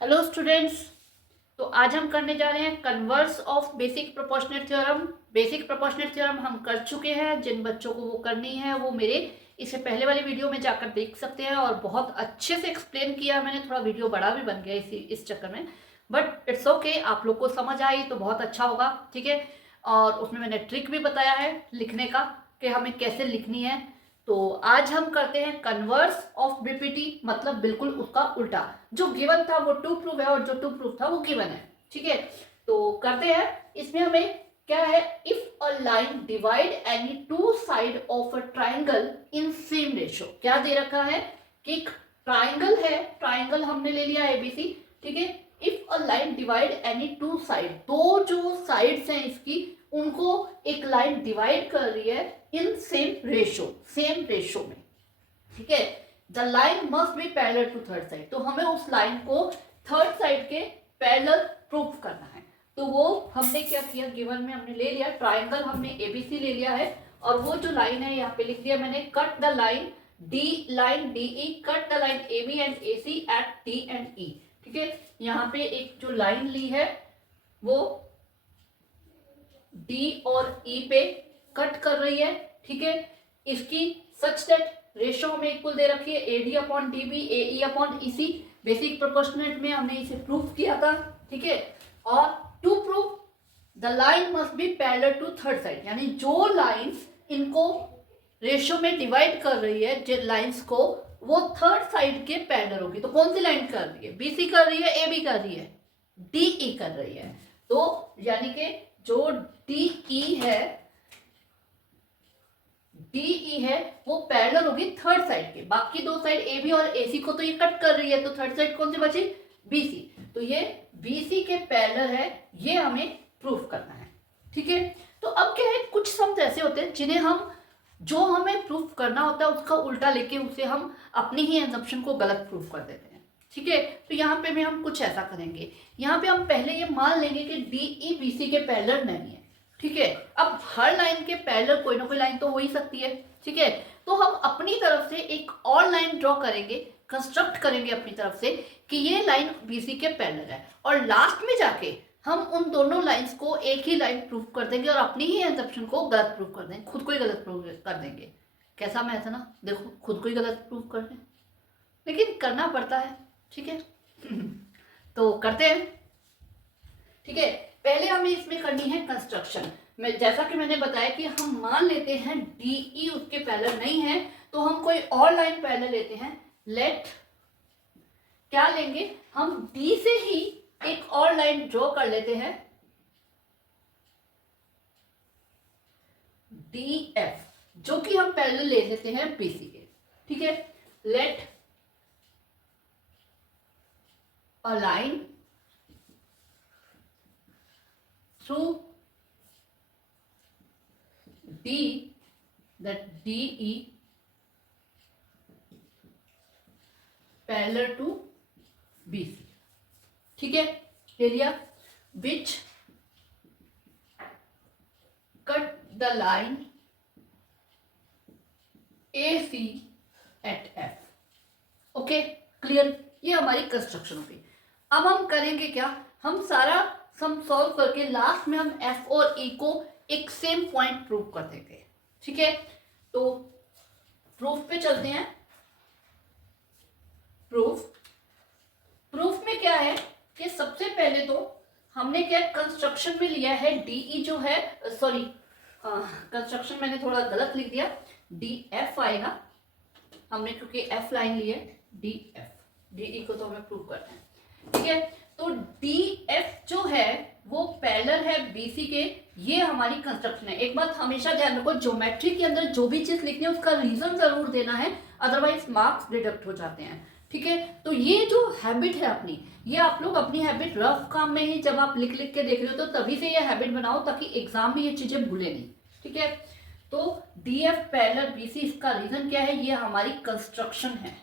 Hello students. तो आज हम करने जा रहे हैं converse of basic proportional theorem. Basic proportional theorem हम कर चुके हैं। जिन बच्चों को वो करनी है वो मेरे इससे पहले वाली वीडियो में जाकर देख सकते हैं और बहुत अच्छे से एक्सप्लेन किया मैंने। थोड़ा वीडियो बड़ा भी बन गया इस चक्कर में, बट इट्स ओके। आप लोग को समझ आई तो बहुत अच्छा होगा, ठीक है। और उसमें मैंने ट्रिक भी बताया है लिखने का कि हमें कैसे लिखनी है। तो आज हम करते हैं कन्वर्स ऑफ बीपीटी, मतलब बिल्कुल उसका उल्टा। जो गिवन था वो टू प्रूफ है और जो टू प्रूफ था वो गिवन है, ठीक है। तो करते हैं। इसमें हमें क्या है, if a line divide any two side of a triangle in same ratio. क्या दे रखा है कि एक ट्राइंगल है, ट्राइंगल हमने ले लिया एबीसी, ठीक है। If a line divide any two side, दो जो साइड्स हैं इसकी उनको एक लाइन डिवाइड कर रही है in same ratio, same ratio में, ठीक है। The line must be parallel to third side. तो हमें उस लाइन को थर्ड साइड के पैरेलल प्रूफ करना है। तो वो हमने क्या किया, गिवन में हमने ले लिया ट्राइंगल, हमने एबीसी ले लिया है और वो जो लाइन है यहाँ पे लिख दिया मैंने, cut the line D E, cut the line A B and A C at D and E, ठीक है। यहाँ पे एक जो लाइन ली है वो डी और ई पे कट कर रही है, ठीक है। इसकी सच दैट रेशो हमें इक्वल दे रखी है, A D upon D B, A E upon E C. Basic proportional में हमने इसे प्रूफ किया था, ठीक है। और to proof the line must be parallel to third side, यानी जो लाइंस इनको रेशियो में डिवाइड कर रही है जो लाइंस को, वो थर्ड साइड के पैरेलल होगी। तो कौन सी लाइन कर रही है, बीसी कर रही है, ए बी कर रही है, डीई कर रही है। तो यानी कि जो डीई है वो पैरेलल होगी थर्ड साइड के। बाकी दो साइड ए बी और एसी को तो ये कट कर रही है, तो थर्ड साइड कौन सी बची, बीसी। तो ये बीसी के पैरेलल है, ये हमें प्रूफ करना है, ठीक है। तो अब क्या है, कुछ सम्स ऐसे होते हैं जिन्हें हम, जो हमें प्रूफ करना होता है उसका उल्टा लेके उसे हम अपनी ही एजम्पशन को गलत प्रूफ कर देते हैं, ठीक है। तो यहाँ पे भी हम कुछ ऐसा करेंगे। यहाँ पे हम पहले ये मान लेंगे कि डीई बीसी के पैरेलल नहीं है, ठीक है। अब हर लाइन के पैरेलल कोई ना कोई लाइन तो हो ही सकती है, ठीक है। तो हम अपनी तरफ से एक और लाइन ड्रॉ करेंगे, कंस्ट्रक्ट करेंगे अपनी तरफ से कि ये लाइन बीसी के पैरेलल है, और लास्ट में जाके हम उन दोनों लाइंस को एक ही लाइन प्रूफ कर देंगे और अपनी ही एजम्पशन को गलत प्रूफ कर देंगे, खुद को ही गलत प्रूफ कर देंगे। कैसा मैथ है ना, देखो खुद को ही गलत प्रूफ कर दें, लेकिन करना पड़ता है, ठीक है। तो करते हैं, ठीक है। पहले हमें इसमें करनी है कंस्ट्रक्शन। मैं जैसा कि मैंने बताया कि हम मान लेते हैं डीई उसके पैरेलल नहीं है, तो हम कोई और लाइन पैरेलल लेते हैं। लेट, क्या लेंगे हम, डी से ही एक और लाइन ड्रॉ कर लेते हैं, डी एफ, जो कि हम पैरेलल ले लेते हैं बीसी के, ठीक है। Let a line through D, that DE parallel to BC, ठीक है, ले लिया। Which cut the line AC at F, okay, clear. ये हमारी कंस्ट्रक्शन होगी। अब हम करेंगे क्या, हम सारा सम सॉल्व करके लास्ट में हम F और E को एक सेम पॉइंट प्रूव कर देंगे, ठीक है। तो प्रूफ पे चलते हैं। प्रूफ में क्या है कि सबसे पहले तो हमने क्या कंस्ट्रक्शन में लिया है, डीई जो है, सॉरी कंस्ट्रक्शन मैंने थोड़ा गलत लिख दिया, डी एफ आएगा। हमने क्योंकि एफ लाइन ली है, डी एफ, डीई को तो हमें प्रूव करना है, ठीक है। तो डी एफ जो है वो पैरेलल है बीसी के, ये हमारी कंस्ट्रक्शन है। एक बात हमेशा ध्यान रखो, ज्योमेट्री के अंदर जो भी चीज लिखनी है उसका रीजन जरूर देना है, अदरवाइज मार्क्स डिडक्ट हो जाते हैं, ठीक है। तो ये जो हैबिट है अपनी, ये आप लोग अपनी हैबिट रफ काम में ही जब आप लिख लिख के देख रहे हो तो तभी से ये हैबिट बनाओ, ताकि एग्जाम में ये चीजें भूले नहीं, ठीक है। तो डी एफ पैरेलल बीसी, इसका रीजन क्या है, ये हमारी कंस्ट्रक्शन है,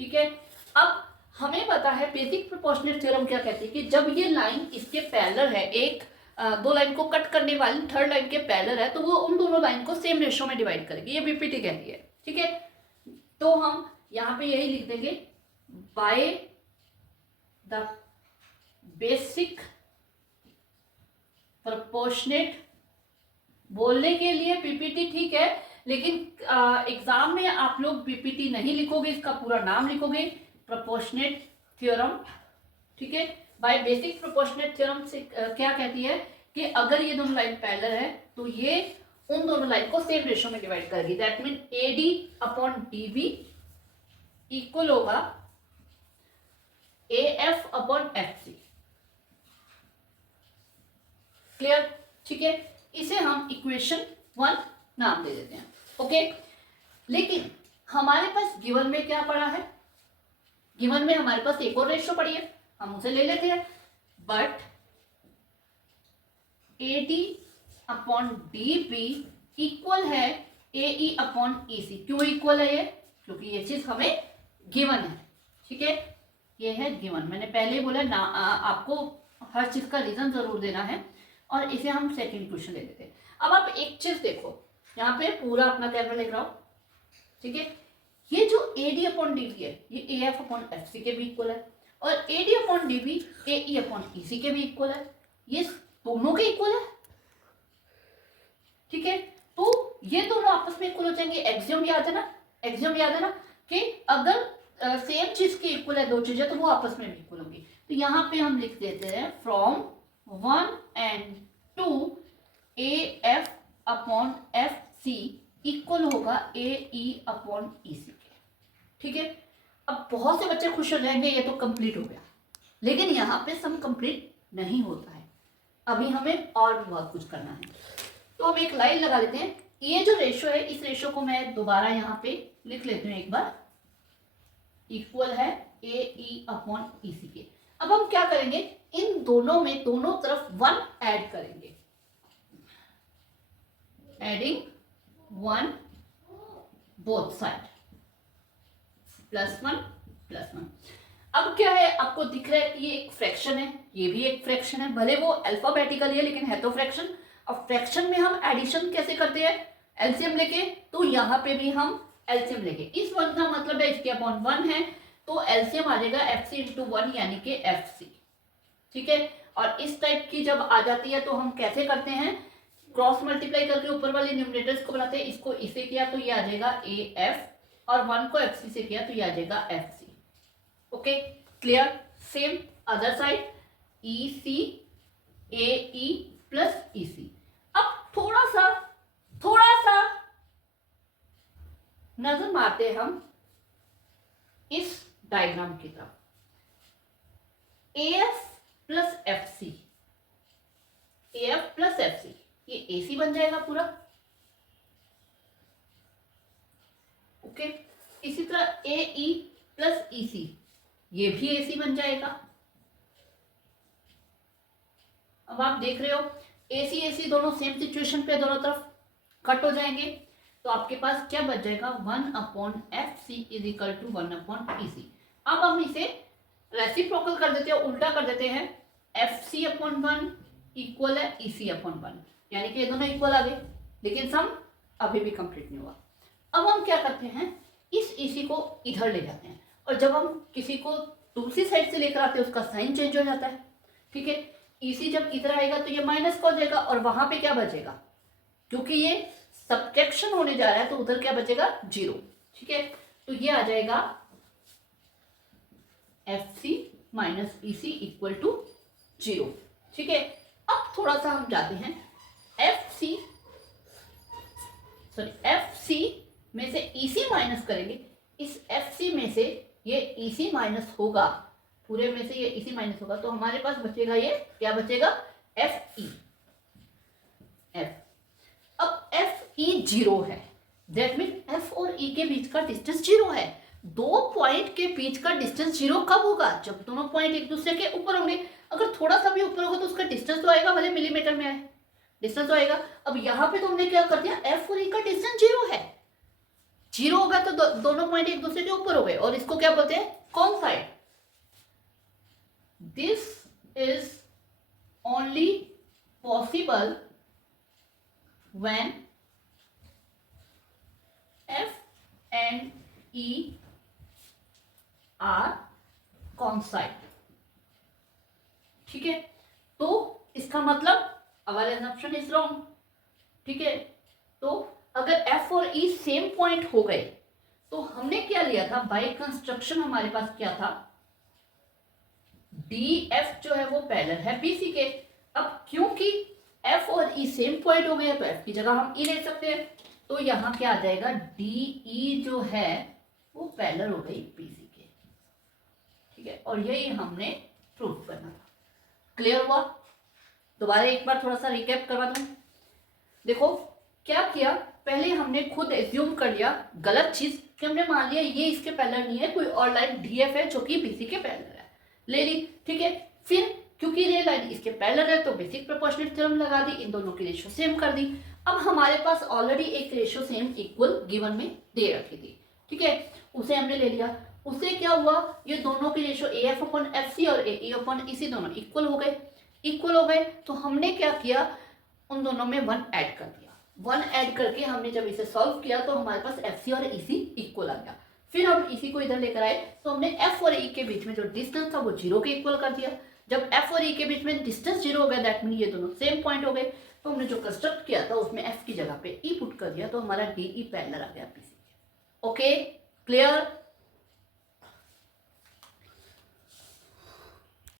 ठीक है। अब हमें पता है बेसिक प्रोपोर्शनल थ्योरम क्या कहती है कि जब ये लाइन इसके पैरेलल है, एक दो लाइन को कट करने वाली थर्ड लाइन के पैरेलल है, तो वो उन दोनों लाइन को सेम रेशियो में डिवाइड करेगी, ये बीपीटी कहती है, ठीक है। तो हम यहाँ पे यही लिख देंगे, बाय द बेसिक प्रोपोर्शनेट, बोलने के लिए पीपीटी ठीक है, लेकिन एग्जाम में आप लोग पीपीटी नहीं लिखोगे, इसका पूरा नाम लिखोगे प्रोपोर्शनेट थ्योरम, ठीक है। बाय बेसिक प्रोपोर्शनेट थ्योरम से क्या कहती है कि अगर ये दोनों लाइन पैरेलल है तो ये उन दोनों लाइन को सेम रेशियो में डिवाइड करेगी। That mean AD upon DB equal होगा AF अपॉन FC। क्लियर, ठीक है। इसे हम इक्वेशन 1 नाम दे देते हैं, ओके। लेकिन हमारे पास गिवन में क्या पड़ा है, गिवन में हमारे पास एक और रेशियो पड़ी है, हम उसे ले लेते हैं। But AD upon DB equal है AE अपॉन EC। क्यों इक्वल है ये, क्योंकि ये चीज हमें गिवन है, ठीक है। ये है गिवन, मैंने पहले ही बोला ना, आपको हर चीज का रीजन जरूर देना है। और इसे हम सेकंड क्वेश्चन ले लेते हैं। अब आप एक चीज देखो, यहाँ पे पूरा अपना कैमरा लेकर आओ, ठीक है। ये जो AD अपॉन DB है ये AF अपॉन FC के भी इक्वल है, और AD upon DB AE upon EC के भी इक्वल है, ये दोनों के इक्वल है, ठीक है। तो ये दोनों आपस में इक्वल हो जाएंगे। एक्सियम याद है ना, एक्सियम याद है ना कि अगर सेम चीज के इक्वल है दो चीजें तो वो आपस में भी इक्वल होंगी। तो यहाँ पे हम लिख देते हैं from 1 and 2 AF upon FC equal होगा AE अपॉन EC के, ठीक है। अब बहुत से बच्चे खुश हो जाएंगे ये तो कंप्लीट हो गया, लेकिन यहाँ पे सम कंप्लीट नहीं होता है, अभी हमें और भी बहुत कुछ करना है। तो हम एक लाइन लगा लेते हैं। ये जो रेशियो है इस रेशियो को मैं दोबारा यहाँ पे लिख लेती हूँ एक बार, इक्वल है AE अपॉन EC के। अब हम क्या करेंगे, इन दोनों में दोनों तरफ 1 ऐड करेंगे, एडिंग 1 बोथ साइड, +1 +1। अब क्या है, आपको दिख रहा है कि ये एक फ्रैक्शन है, ये भी एक फ्रैक्शन है, भले वो अल्फाबेटिकली है लेकिन है तो फ्रैक्शन। अब फ्रैक्शन में हम एडिशन कैसे करते हैं, एलसीएम लेके, तो यहाँ पे भी हम एलसीएम लेके, इस 1 का मतलब है इसके अपॉन 1 है, तो एलसीएम आ जाएगा FC इंटू 1 यानी कि FC, ठीक है। और इस टाइप की जब आ जाती है तो हम कैसे करते हैं, क्रॉस मल्टीप्लाई करके ऊपर वाले न्यूमरेटर्स को बनाते हैं। इसको इसे किया तो ये आ जाएगा AF और 1 को FC से किया तो ये आ जाएगा FC, okay clear. Same other side EC AE plus EC। अब थोड़ा सा नजर मारते हम इस डायग्राम की तरफ। AF plus FC, AF plus FC ये AC बन जाएगा पूरा, ओके। इसी तरह AE प्लस EC ये भी AC बन जाएगा। अब आप देख रहे हो AC दोनों सेम सिचुएशन पे दोनों तरफ कट हो जाएंगे, तो आपके पास क्या बच जाएगा, 1 upon FC is equal to 1 upon EC। अब हम इसे रेसिप्रोकल कर देते हैं, उल्टा कर देते हैं, FC अपॉन 1 इक्वल है EC अपॉन 1, यानी कि ये दोनों इक्वल आ गए, लेकिन सम अभी भी कंप्लीट नहीं हुआ। अब हम क्या करते हैं, इस EC को इधर ले जाते हैं, और जब हम किसी को दूसरी साइड से लेकर आते हैं उसका साइन चेंज हो जाता है, ठीक है। EC जब इधर आएगा तो ये माइनस का हो जाएगा, और वहां पे क्या बचेगा, क्योंकि ये सब्ट्रैक्शन होने जा रहा है तो उधर क्या बचेगा, 0, ठीक है। तो ये आ जाएगा FC minus EC equal to 0, ठीक है। अब थोड़ा सा हम जाते हैं FC में से EC माइनस करेंगे, इस FC में से ये EC माइनस होगा, पूरे में से ये EC माइनस होगा, तो हमारे पास बचेगा, ये क्या बचेगा, FE। अब FE 0 है, दैट मीन F और E के बीच का डिस्टेंस 0 है। दो पॉइंट के बीच का डिस्टेंस 0 कब होगा, जब दोनों पॉइंट एक दूसरे के ऊपर होंगे। अगर थोड़ा सा भी ऊपर होगा तो उसका डिस्टेंस तो आएगा, भले मिलीमीटर में आए, डिस्टेंस तो आएगा। अब यहाँ पे तो हमने क्या कर दिया, F और E का डिस्टेंस 0 है, 0 होगा तो दोनों पॉइंट एक दूसरे के ऊपर हो गए, और इसको क्या बोलते हैं, कौन side. This is only possible when F and E are coincide, ठीक है, तो इसका मतलब आवर assumption इज रॉन्ग। ठीक है, तो अगर एफ और ई सेम पॉइंट हो गए तो हमने क्या लिया था, बाय कंस्ट्रक्शन हमारे पास क्या था, डी एफ जो है वो पैरेलल है बीसी के। अब क्योंकि एफ और ई सेम पॉइंट हो गए तो एफ की जगह हम ई ले सकते हैं, तो यहां क्या आ जाएगा, डी ई जो है वो पैरेलल हो गई बीसी के। ठीक है, और यही हमने प्रूव करना था। क्लियर हुआ? दोबारा एक बार थोड़ा सा रिकैप करवा दूं। देखो क्या किया, पहले हमने खुद एज्यूम कर लिया गलत चीज कि हमने मान लिया ये इसके पैरेलल नहीं है, कोई और लाइन डीएफ है जो कि बीसी के पैरेलल है, ले ली। ठीक है, फिर क्योंकि ये लाइन इसके पैरेलल है तो बेसिक प्रोपोर्शनल थ्योरम लगा दी, इन दोनों की रेशियो सेम कर दी। अब हमारे पास ऑलरेडी एक रेशियो सेम इक्वल गिवन में दे रखी थी। ठीक है, उसे हमने ले लिया। उससे क्या हुआ, ये दोनों की ratio A F upon F C और ए अपन इसी दोनों इक्वल हो गए। इक्वल हो गए तो हमने क्या किया, उन दोनों में वन ऐड कर दिया। वन ऐड करके हमने जब इसे सॉल्व किया तो हमारे पास एफ सी और ई सी इक्वल आ गया। फिर हम इसी को इधर लेकर आए तो हमने एफ और ई के बीच में जो डिस्टेंस था वो जीरो के इक्वल कर दिया। जब एफ और ई के बीच में डिस्टेंस जीरो हो गया दैट मीन ये दोनों सेम पॉइंट हो गए, तो हमने जो कंस्ट्रक्ट किया था उसमें एफ की जगह पे ई पुट कर दिया, तो हमारा डी ई पैरेलल आ गया पीसी। Okay, clear?